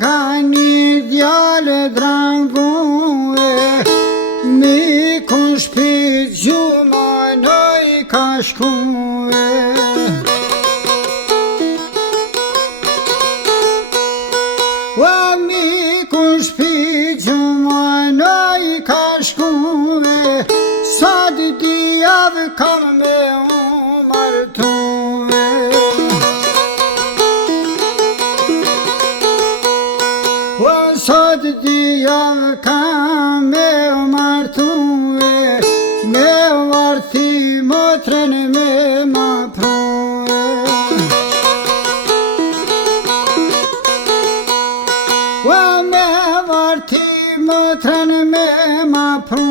ka një djallë drangu mi kun shpit gjumanoj ka shku mi kun shpit gjumanoj ka shku sa dy javë kam me martu sot javë kam me martu me marti motrën me ma pru me marti motrën me ma pru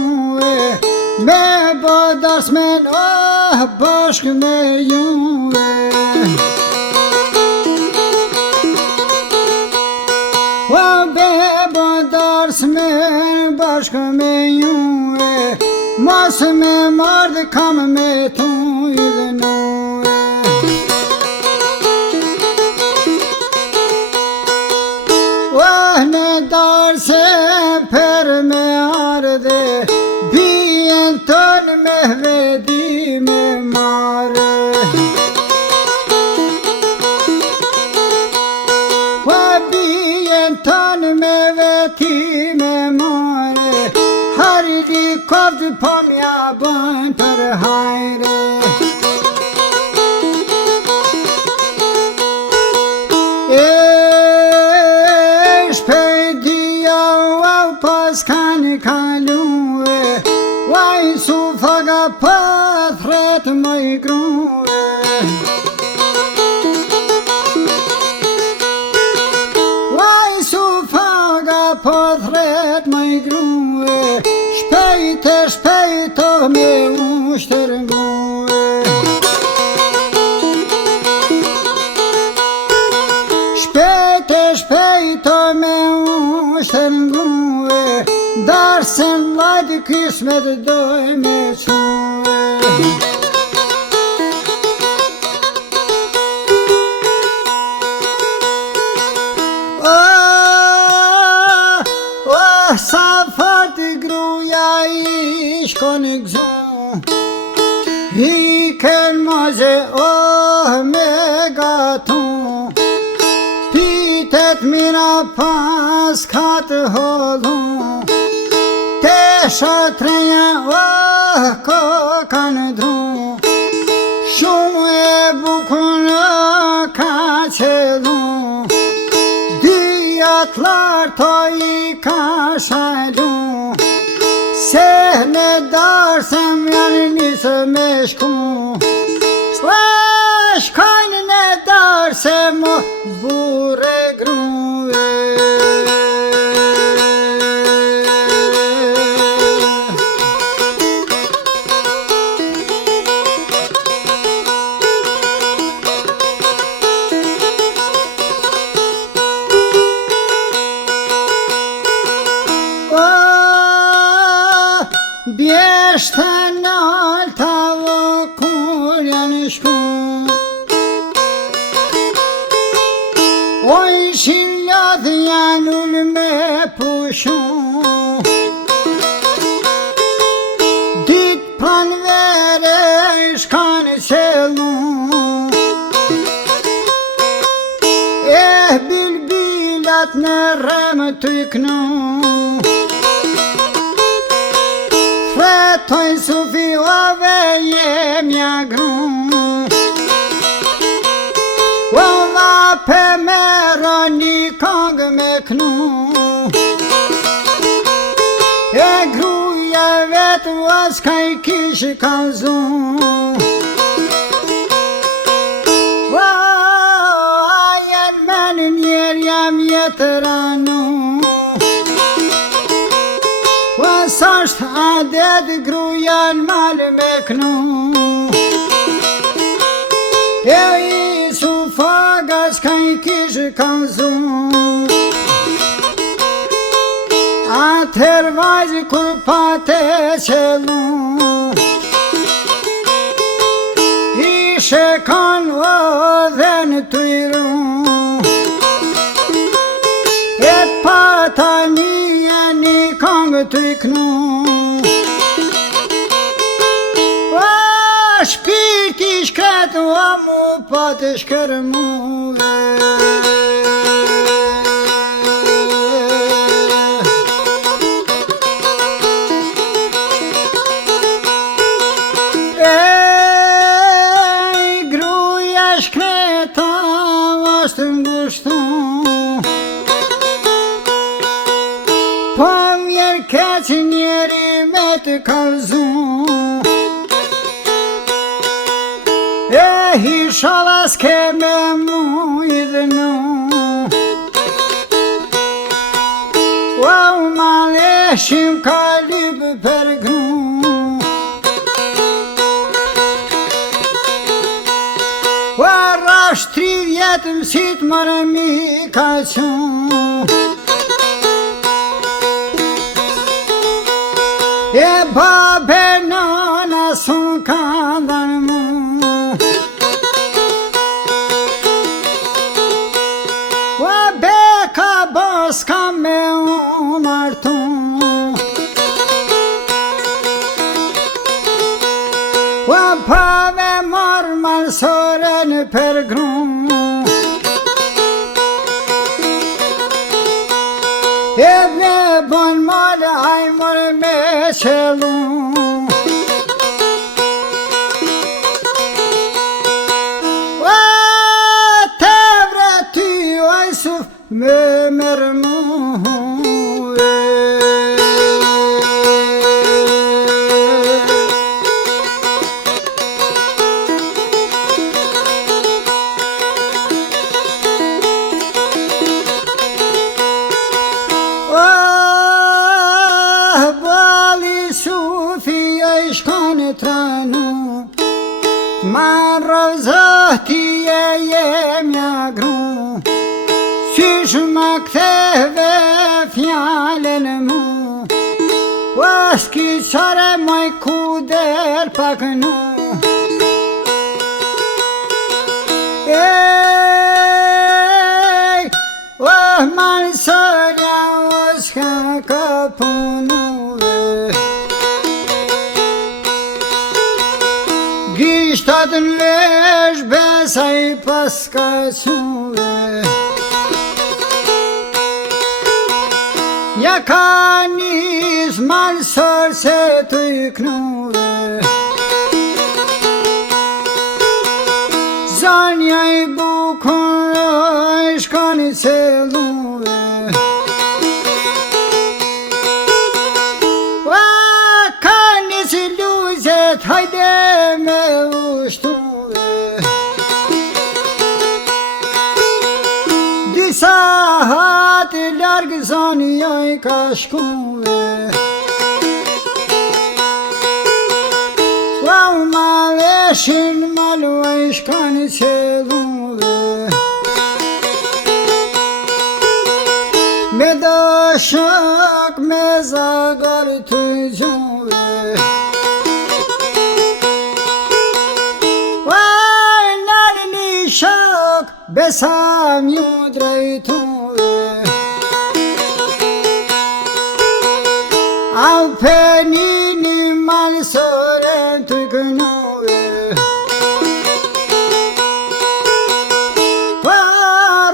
me bodas me oh bashk me juve bodas me bashk me juve mos me mardh kam me tu idhnu në darse per me ardhe bien ton me vedi me mare bien ton me veti me mare haridi kovd po mja bën për hajre Kanë kalue Vaj su faga pathret mëj grue Vaj su faga pathret mëj grue Shpejt o me ushtër grue Shpejt o me ushtër grue Darsen lajdi kismet doj me que sa farti gruja i shkon gzu I ken maze me gatu Pitet mira pas katë hodhu Shatreja ko kanë dru Shumë e bukun ka qelu Dijat larto I ka shajlu Se në darsem janë nisë me shku Shkojnë në darsem bure grue Bjeshtë në alta vë kur janë shku Oj shillat janë ullë me pushu Dit pranvere shkanë qelu bilbilat në rëmë të iknu Toj sufi ove jemja gru Ova pe mero një kong me knu E gruja vetë was ka I kishë kalzu Ajen men njer jam jetëranu Sashtë adet grujan mal me knu E I su fagas ka I kishë kalzu Atër vajzë kur pate qelu Ishe kanë dhe në të iru me të iknu. Shpirti shkretë o mu pa të shkërmu. Gruja shkreta është ngushtu, po vjen keq njeri me të kalzu. Hishala s'ke me mu i dhënu, ma leshim ka lypë për gru. Rash 3 vjetë mësit mërë mi ka qu, babe nëna sun ka dhanë mu. Ska me u martu, pa me marë malsoren për gru. Me bon malë ajmër me qelu, te vre ty ojsuf me mërmu. Bali sufi e shkon tranu, ma rëzëti e jemja gru. Qysh ma ktheve fjallën mu, s'ki qare moj kuder pak nu. Malsoria s'ka ka punu, gishtat në vesh besaj paska quve. Ja ka nis malsor se të iknuve, zonja i bukur oj shkon i celuve. Ka nis i luzet hajde me ushtuve, disa hatë largë zonja i ka shkuve. Ma leshin malu e shkan i celuve, me dëshak me zagar të gjuve. Nani një shak besam ju drejtuve, au penini malsoren të gënuve.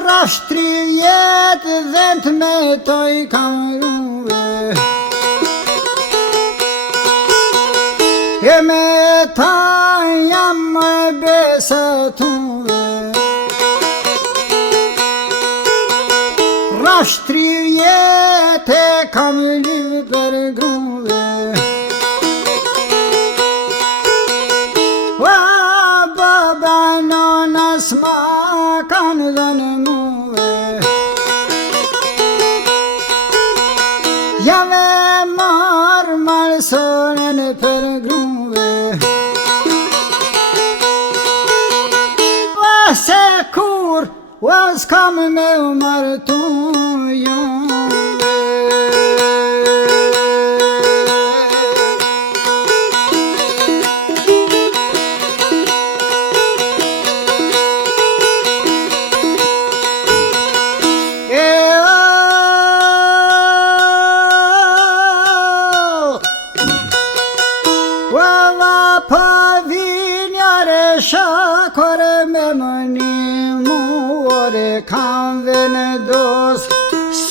Rash 3 vjetë dhent me toj kamruve, e me ta jam më besatuve. Rash 3 vjetë e kam lypë për gruve, baba nona s'ma kanë dhënë muve. Jave marë malsoren për gruve, se kur s'kam me u martu juve.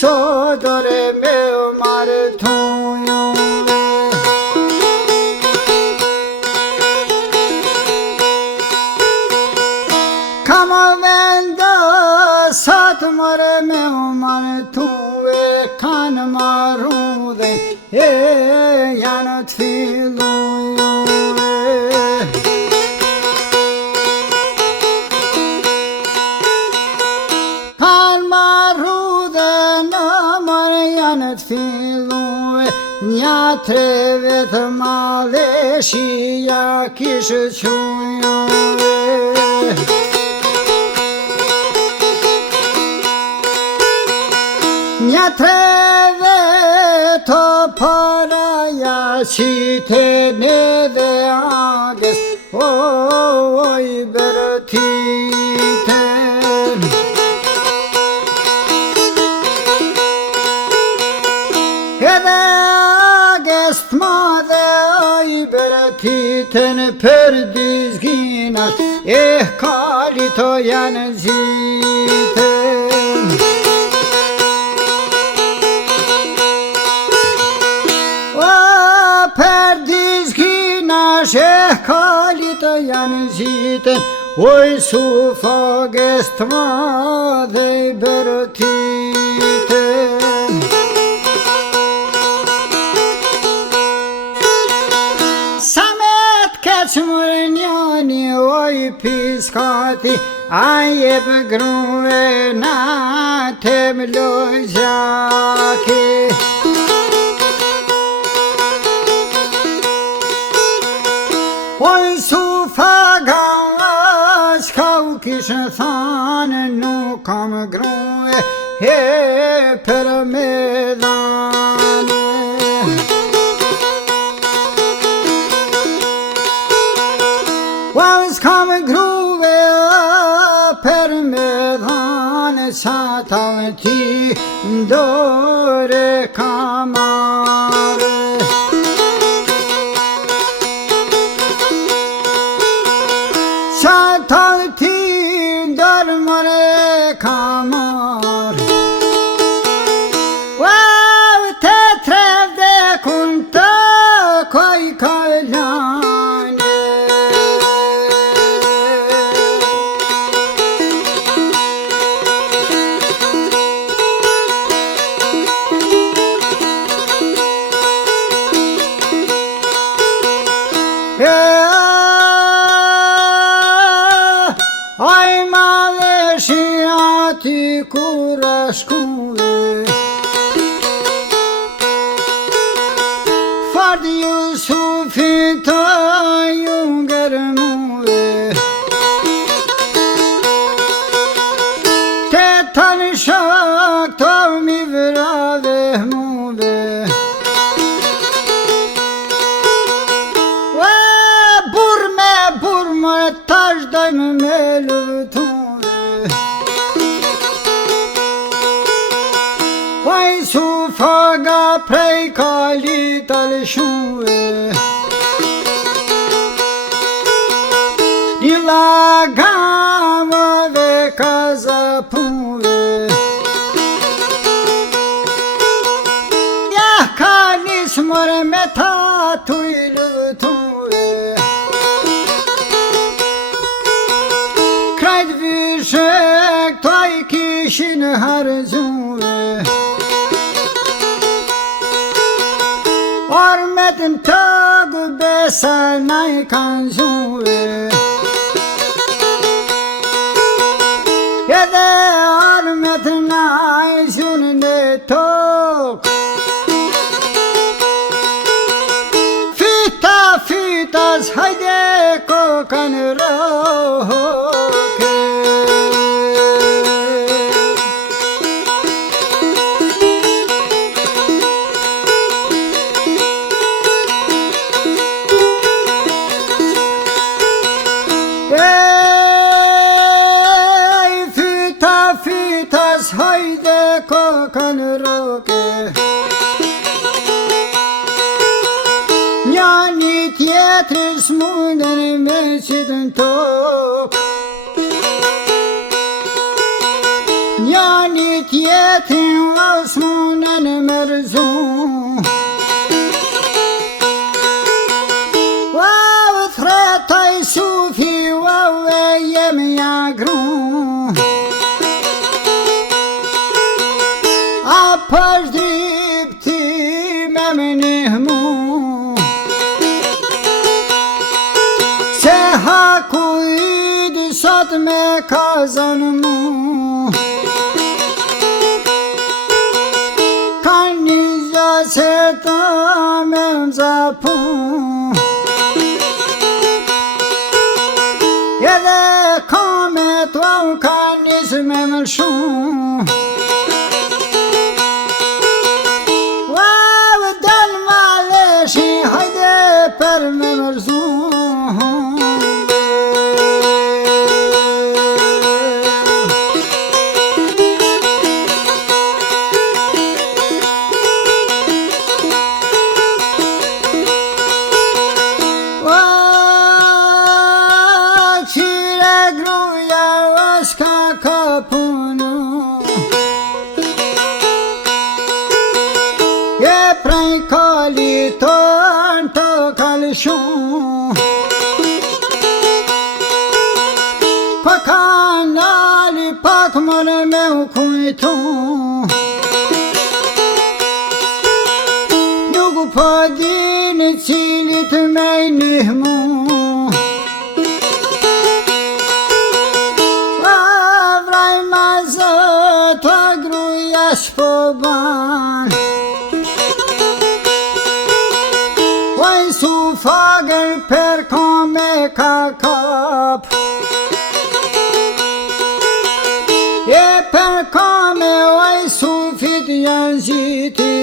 sodore me martuju Kama venda sat mare me martuju kan marude janë të filluju Nja tre vetë maleshia kishë qujove Nja tre vetë paraja qitene dhe ages oj bërtiten Edhe madhe oj bërtiten për dizginat kalito janë ziten për dizginat kalito janë ziten oj sufagest madhe bërtiten Mërënjani oj piskati a jep gruve na tem lojgjaki Oj sufaga qka u kishë thanë nuk kam gruve për me dhane S'kam gruve për me dhane qatal ti ndore kamare Qatal ti ndore mare kamare Te trevde kun të koj kaljane Aj maleshia ti kura shkuve Fard Jusufi të ju ngërmuve Te tani shak të mi vrave muve Tash dojmë me lutune Oj sufaga prej kalit alëshuve Një lagamave kazapuve Ja kalis more me tatu I lutune Vishek të I kishin harëzue Armetën të gubesa na I kanë zue Edhe armetën na I zune në tok Fitas hajde kokan roke Fitas hajde kokan roke Njani tjetër s'mundën me qitën tok Njani tjetër Shetin Osmanën mërzu Wow, thretaj sufi, wow, e jem jagru A pash dripti me më nihmu Se haku i sot me kazan mu Kan një se ta me nzapu Edhe kamet wow ka njës me mëshu Wow, dan maleshi, hajde për me mërzu Prej kali ton të kalshun Pa kanali pak mërë me u kujtu Nuk po dini cilit me nihmu Vraj ma zët a gruja s'po ban Su fager per kome ka kap E per kome oj su fit janë gjiti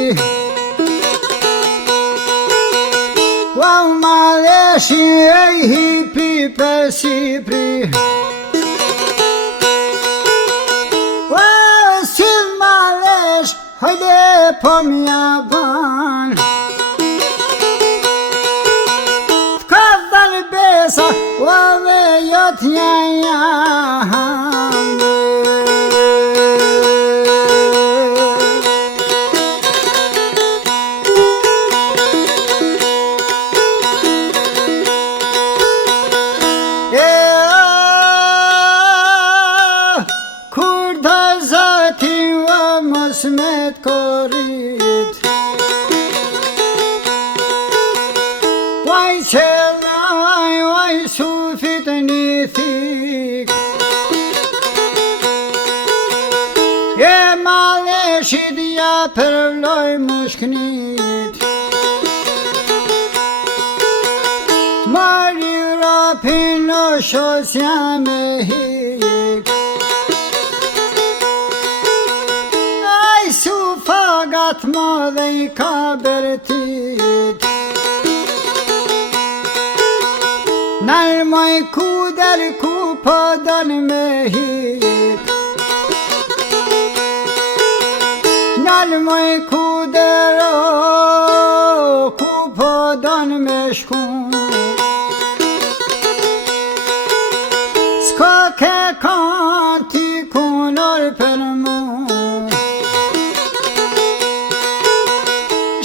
Wow maleshi e hipi për Sipri Wow sil malesh hajde po mja ban Wave yot Kur da zati wa mosmet korit Waj qelaj, waj sufit një thik E maleshit ja përvloj mushknit Mari rapin o shosja me hik Aj su fagat ma dhe i ka bertit Nal moj kuder ku po don me hik Nal moj kuder ku po don me shku S'ka ke kanti kunor për mu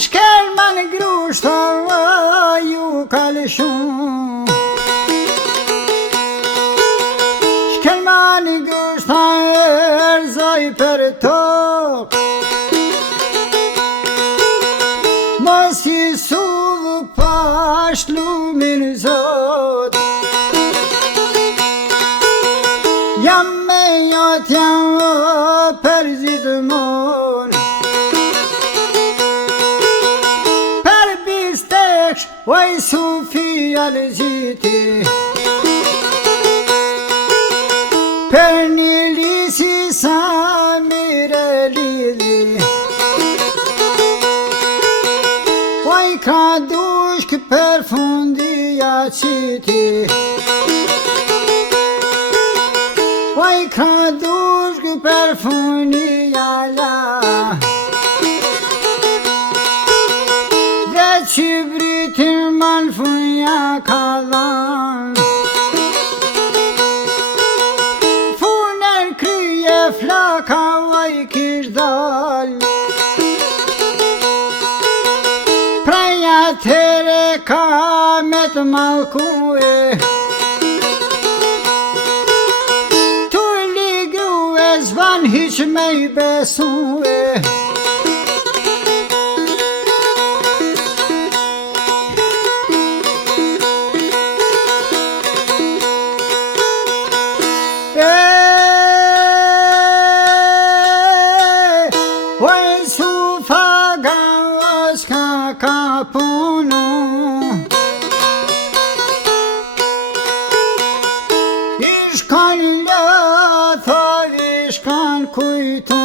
Shkel man grushta ju kalshun Kelmani gushta erzaj për tok Mos i suvë pasht lumin zot Jam me jot jam për gjithmon Per bisteksh oj sufi algjiti Per një lisi sa mire lili Oj ka dushk per fundia qiti Oj ka dushk per fundia la Dhe që britin man funja ka dhan Flaka vaj kish dha dal. Prej atëre ka me të mallkue, tu ligu e zvan hiq me I besue. Ka punu ishkan lëthar, ishkan kujtu,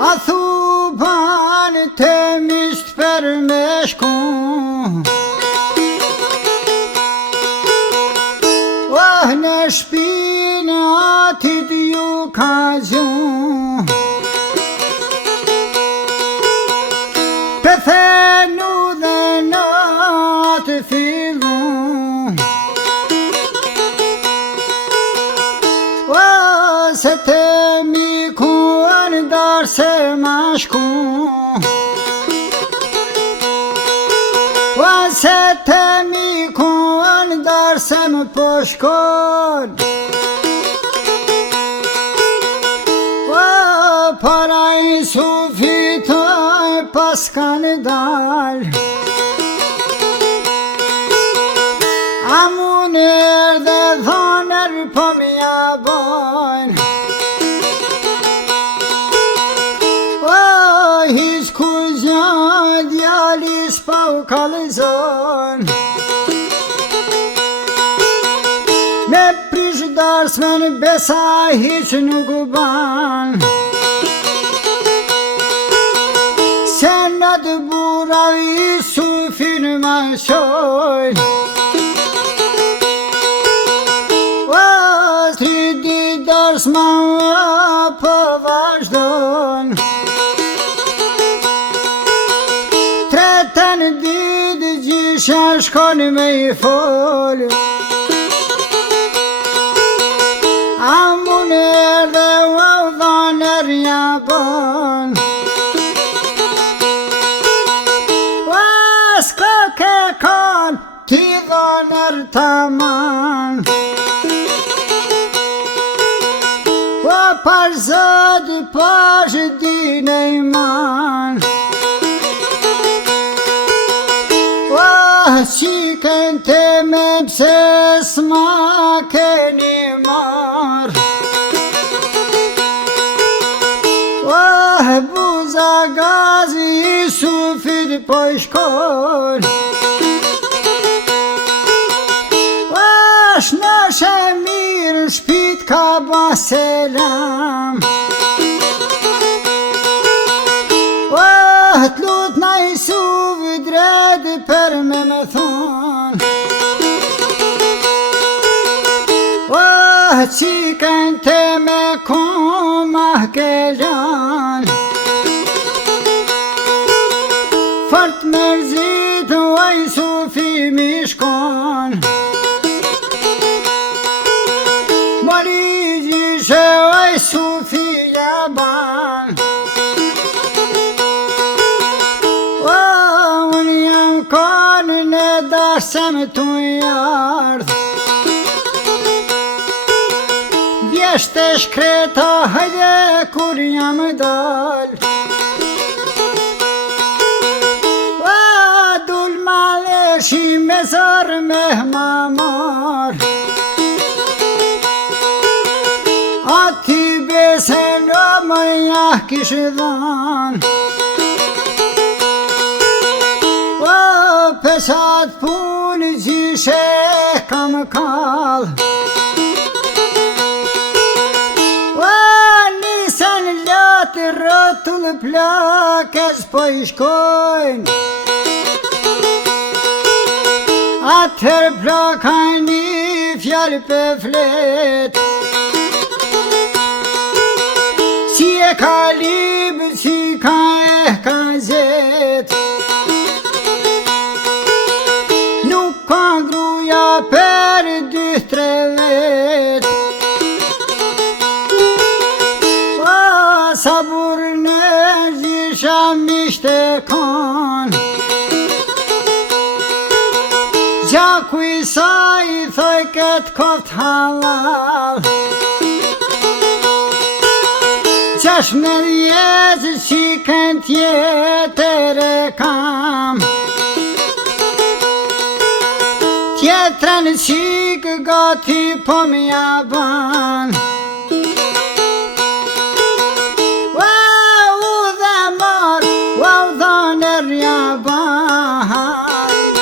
a thuban të misht për me shku. Në shpinë atit ju ka gju, të thenu dhe natë fillu. Se të mikuan darë se ma shku, se të mikuan darë se më po shkon. Para I sufitoj pas kanë dal, a muner dhe dhoner po m'ja bojn. His kuzja djalis pa u kalëzon, me prish darsmen besa hiq nuk u ban. Se në të burav I sufin ma qojn, tridi dars ma po vazhdon. Tretën ditë gjisha shkon me I fol, a muner dhe u dhaner ja bon. S'ka ke kan ti dhaner taman, par zët pash dine iman. Qikën te me pse s'ma keni mar, buza gazi I sufit po I shkon. Shnoshe mirë shpit ka ba selam, t'lut na I suvi dred për me më thon. Qikën te me kuma ke gjan, fort mërzit I sufi mi shkon. Mori gjishe I sufi ja ban, unë jam konë në darsem t'u jardh. Vjeshte shkreta hajde kur jam dal, dul maleshi me zar me mamar. Ati besen o mëja kishë dhan, pesat punë gjishe kam kall. Nisen latë rëtull plakës po I shkojn, atër plakaj një fjallë pe flet. Si e ka libë, si ka e ka zet, nuk ka gruja per 2-3 vet. sabur në gjisha mishte kon Gjaku I saj thoj këtë koft halal 16 vjeç që kën tjetër e kam Tjetërën qikë gati po m'ja ban Wow, dhe mor, wow, dhe rja ban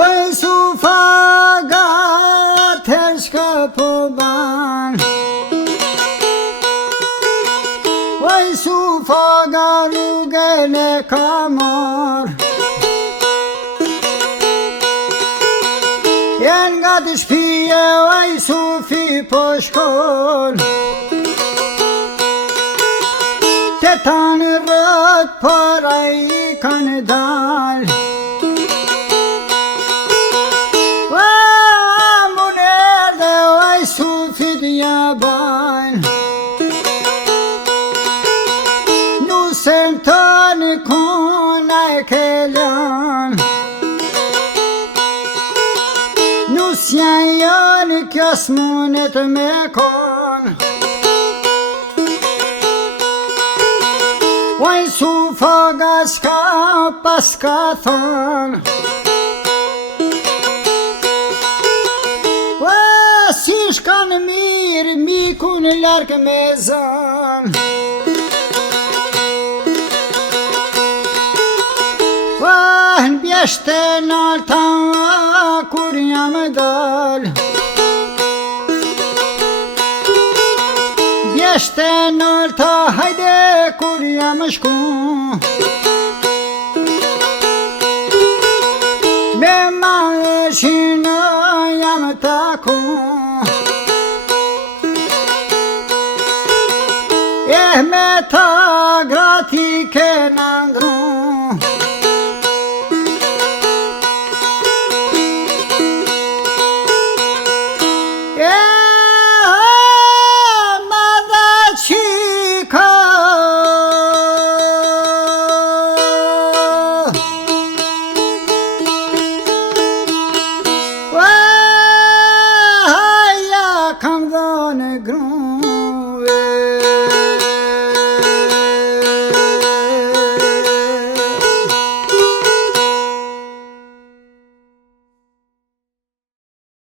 Oj su fagat her shka po ban Oj su fagat rrugën e ka mor Jen nga të shpije oj su fi po shkon Te tanë rrët para I kanë dal Nusën të në kona e kelon Nusja janë kjo s'munet me kon Oj su faga s'ka pas ka thon Si shkan mirë miku në larkë me zan Në bjeshte nalta kur jam dal Bjeshte nalta hajde kur jam shku Me mashinë jam taku Me ta grati ke nangru Madha qika Haja kam dhone gru